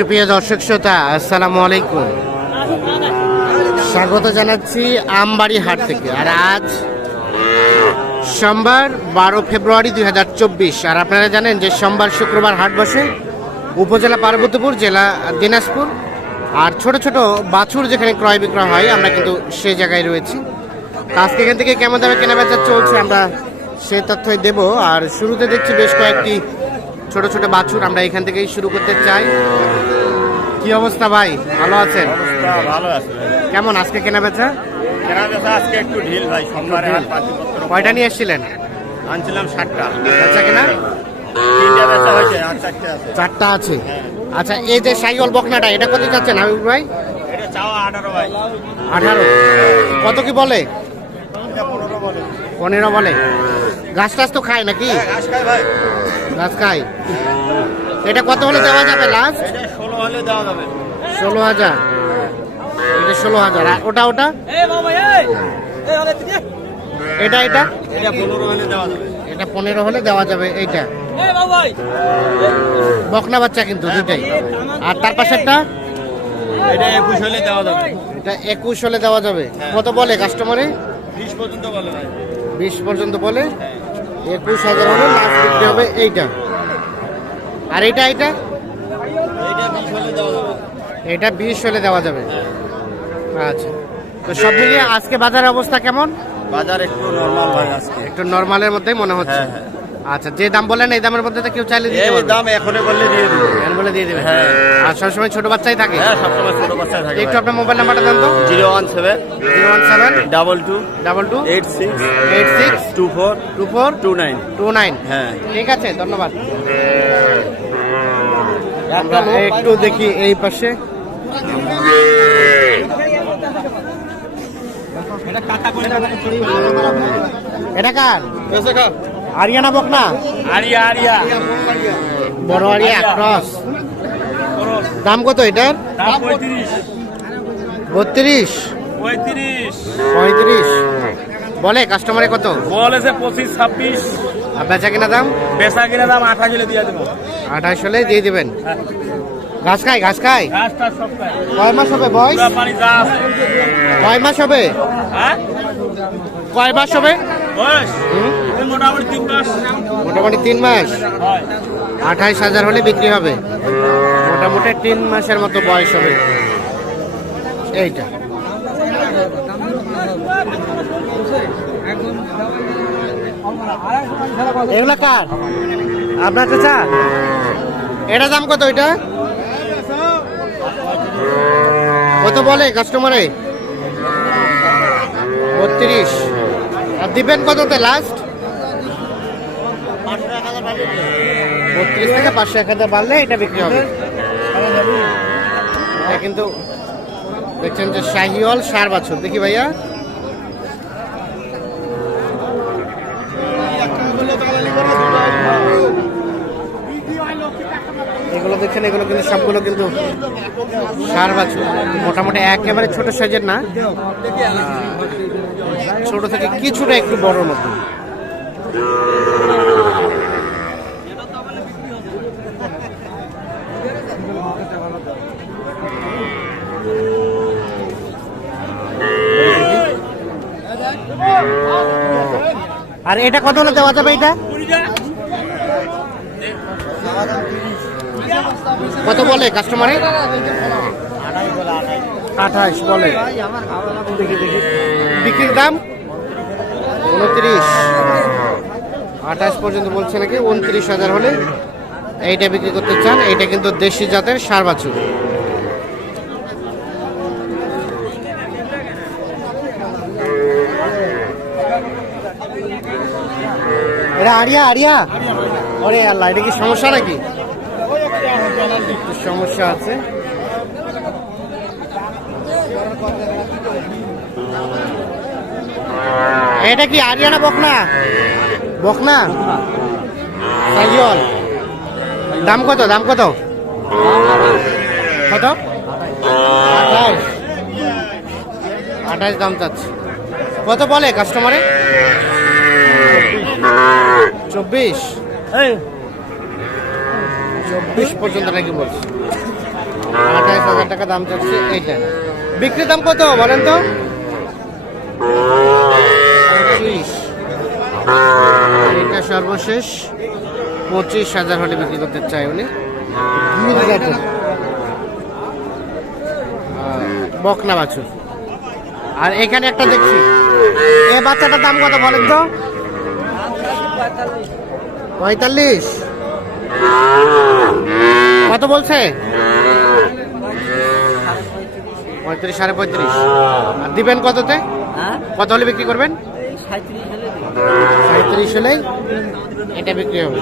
সুপ্রিয় দর্শক শ্রোতা, আসসালামু আলাইকুম। স্বাগত জানাচ্ছি আমবাড়ি হাট থেকে। আর আজ সোমবার বারো ফেব্রুয়ারি দু হাজার চব্বিশ। আর আপনারা জানেন যে সোমবার শুক্রবার হাট বসে উপজেলা পার্বতীপুর, জেলা দিনাজপুর। আর ছোট ছোট বাছুর যেখানে ক্রয় বিক্রয় হয়, আমরা কিন্তু সেই জায়গায় রয়েছি। আজকে এখান থেকে কেমন দামে কেনাবেচা চলছে আমরা সে তথ্যই দেব। আর শুরুতে দেখছি বেশ কয়েকটি ছোট ছোট বাছুর আমরা এখান থেকেই শুরু করতে চাই। কি অবস্থা ভাই? ভালো আছেন? ভালো কেমন? আজকে কেনাবেচা? কেনা বেচা আজকে একটু ঢিল ভাই সোমবারে কয়টা নিয়ে এসেছিলেন? আনছিলাম ষাটটা বেচা কেনা? বেচা চারটে আছে। আছে? আচ্ছা এই যে সাইকেল বকনাটা এটা কত চাচ্ছেন হাবিব ভাই? আঠারো কত কি বলে। পনেরো বলে। গাছ টাছ তো খায় নাকি? হ্যাঁ, ঘাস খাই ভাই। গাছ খায়? এটা কত হলে দেওয়া যাবে লাস্ট ষোলো হলে দেওয়া যাবে। ষোলো হাজার। এটা ষোলো হাজার। আর ওটা ওটা? এটা এটা? এটা পনেরো হলে দেওয়া যাবে। এটা পনেরো হলে দেওয়া যাবে এইটা। বকনা বাচ্চা কিন্তু দুটাই আর তার পাশেরটা? এটা একুশ হলে দেওয়া যাবে। এটা একুশ হলে দেওয়া যাবে। কত বলে কাস্টমারে বিশ পর্যন্ত বলে বিশ পর্যন্ত বলে? একুশ হাজার হলে লাস্ট বিক্রি হবে এইটা। আর এটা হলে এটা বিশ হলে দেওয়া যাবে। আচ্ছা। তো সব মিলিয়ে আজকে বাজার অবস্থা কেমন? বাজার একটু নর্মাল হয় আজকে। একটু নর্মালের মধ্যেই মনে হচ্ছে। হ্যাঁ, আচ্ছা যে দাম বলেন এই দামের মধ্যে তো কেউ চাইলে দিতে পারবে। দাম এখনই বললে দিয়ে দিবে। এর বলে দিয়ে দেবে হ্যাঁ। আর সবসময় ছোট বাচ্চাই থাকে? হ্যাঁ সবসময় ছোট বাচ্চা থাকে একটু আপনার মোবাইল নাম্বারটা দেন তো। Zero one seven. Zero one seven. Double two. Double two. Eight six. Eight six. Two four. Two four. Two nine. Two nine. হ্যাঁ। ঠিক আছে ধন্যবাদ। আমরা একটু দেখি এই পাশে। এটা কার? আরিয়ানা বকনা? Area area. বড় আরিয়া ক্রস। দাম কত এটার? বত্রিশ। পঁয়ত্রিশ। পঁয়ত্রিশ। বলে কাস্টমারে কত? বলেছে পঁচিশ ছাব্বিশ। আর বেচা কিনা দাম? বেচা কিনা দাম আঠা কিলো দিয়ে দেবো। আঠাশ হলে দিয়ে দিবেন। ঘাস খায় ঘাস খায়? ঘাস খায়। কয় মাস হবে বয়স? কয় মাস হবে? হ্যাঁ? কয় মাস হবে? বয়স? মোটামুটি তিন মাস। মোটামুটি তিন মাস? আঠাইশ হাজার হলে বিক্রি হবে? মোটামুটি তিন মাসের মতো বয়স হবে। এইটা। এগুলা কার? আপনার চাচা? এটা দাম কত এটা? কত বলে কাস্টমারে? বত্রিশ। আর দিবেন কততে লাস্ট? বত্রিশ থেকে পাঁচশো, এক হাজার বাড়লে এটা বিক্রি হবে। এটা কিন্তু দেখছেন যে শাহিওয়াল সার বাছুর। দেখি ভাইয়া। এগুলো দেখছেন, এগুলো কিন্তু সবগুলো কিন্তু সার বাছুর। মোটামুটি একেবারে ছোট সাইজের না। ছোট থেকে কিছুটা একটু বড় মতো আর এটা কত হলে দেওয়া যাবে এটা? কত বলে কাস্টমারে আঠাশ বলে। বিক্রির দাম? উনত্রিশ। আঠাশ পর্যন্ত বলছে নাকি? উনত্রিশ হাজার হলে এইটা বিক্রি করতে চান। এইটা কিন্তু দেশি জাতের সার বাছুর। এটা আরিয়া আরিয়া? ওরে আল্লাহ, এটা কি সমস্যা নাকি? সমস্যা আছে। এটা কি আরিয়ানা বকনা? বকনা? সাইয়ল দাম কত দাম কত? কত? আঠাশ। আঠাশ দাম চাচ্ছে। কত বলে কাস্টমারে চব্বিশ। চব্বিশ পর্যন্ত নাকি বলছে? সাতাইশ হাজার টাকা দাম চাচ্ছে এইটা। বিক্রি দাম কত বলেন তো? এটা সর্বশেষ। পঁচিশ হাজার হলে বিক্রি করতে চাই উনি। বকনা বাছুর। আর এখানে একটা দেখছি। এ বাচ্চাটার দাম কত বলেন তো? পঁয়তাল্লিশ। কত বলছে? পঁয়ত্রিশ সাড়ে পঁয়ত্রিশ। আর দিবেন কততে? হ্যাঁ? কত হলে বিক্রি করবেন? সাঁত্রিশ হলে হলেই এটা বিক্রি হবে।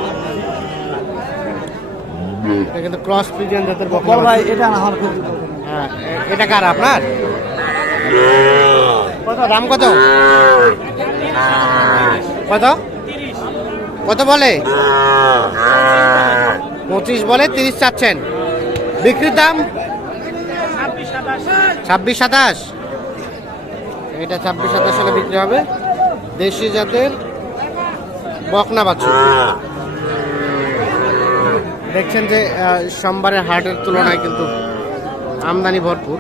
এটা কিন্তু ক্রস পিজিয়ন জাতের বকনা ভাই এটা আমার খুব হ্যাঁ এটা কার আপনার? কত দাম কত? কত? কত বলে? পঁচিশ বলে তিরিশ চাচ্ছেন। বিক্রির দাম? ছাব্বিশ সাতাশ। এটা ছাব্বিশ সাতাশ সালে বিক্রি হবে। দেশি জাতের বকনা বাছুর। দেখছেন যে সোমবারের হাটের তুলনায় কিন্তু আমদানি ভরপুর।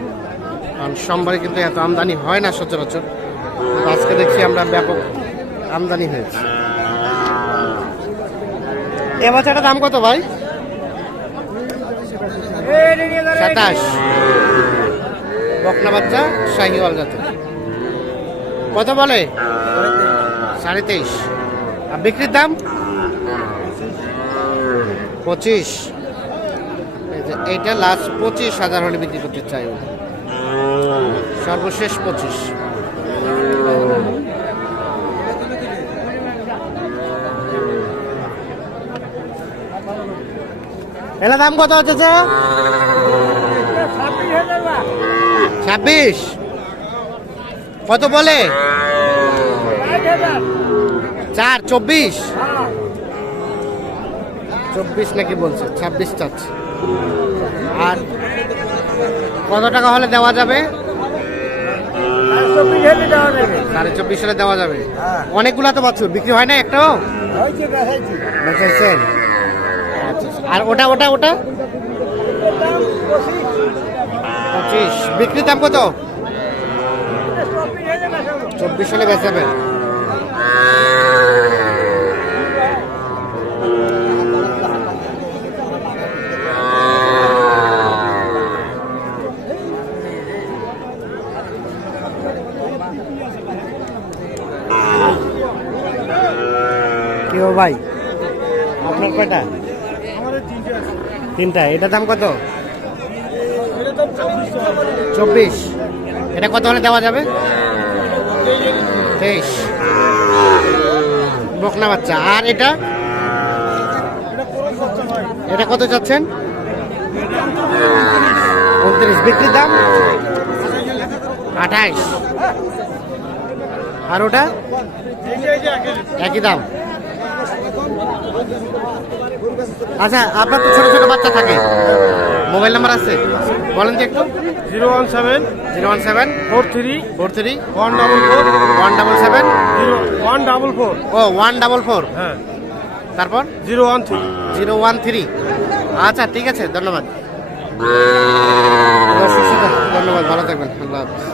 কারণ সোমবারে কিন্তু এত আমদানি হয় না সচরাচর। আজকে দেখছি আমরা ব্যাপক আমদানি হয়েছে। এ বাচ্চাটার দাম কত ভাই? সাতাশ। বকনা বাচ্চা, শাহিওয়াল জাতের কত বলে? সাড়ে তেইশ। আর বিক্রির দাম? পঁচিশ। এইটা লাস্ট পঁচিশ হাজার হলে বিক্রি করতে চাই সর্বশেষ পঁচিশ। এলা দাম কত হচ্ছে? ছাব্বিশ। কত বলে? চার চব্বিশ। চব্বিশ নাকি বলছে? ছাব্বিশ চাচ্ছে। আর কত টাকা হলে দেওয়া যাবে? সাড়ে চব্বিশ হলে দেওয়া যাবে। অনেকগুলা তো বাছুর বিক্রি হয় না একটাও? বেচেছেন আর ওটা ওটা ওটা? পঁচিশ। বিক্রির দাম কত? চব্বিশ হলে বেচাবেন কি ও ভাই? আপনার কয়টা? তিনটা এটা দাম কত? চব্বিশ। এটা কত হলে দেওয়া যাবে? তেইশ। বকনা বাচ্চা। আর এটা? এটা কত চাচ্ছেন? উনত্রিশ। বিক্রির দাম? আঠাইশ। আর ওটা? একই দাম। আচ্ছা আপনার তো ছোট ছোট বাচ্চা থাকে। মোবাইল নাম্বার আছে? বলেন তো একটু। Zero one seven. Zero one seven. Four three. Four three. One double four. One double seven. Zero one double four. ও ওয়ান ডাবল ফোর। হ্যাঁ। তারপর? Zero one three. Zero one three. আচ্ছা ঠিক আছে ধন্যবাদ। ধন্যবাদ ভালো থাকবেন আল্লাহ হাফিজ।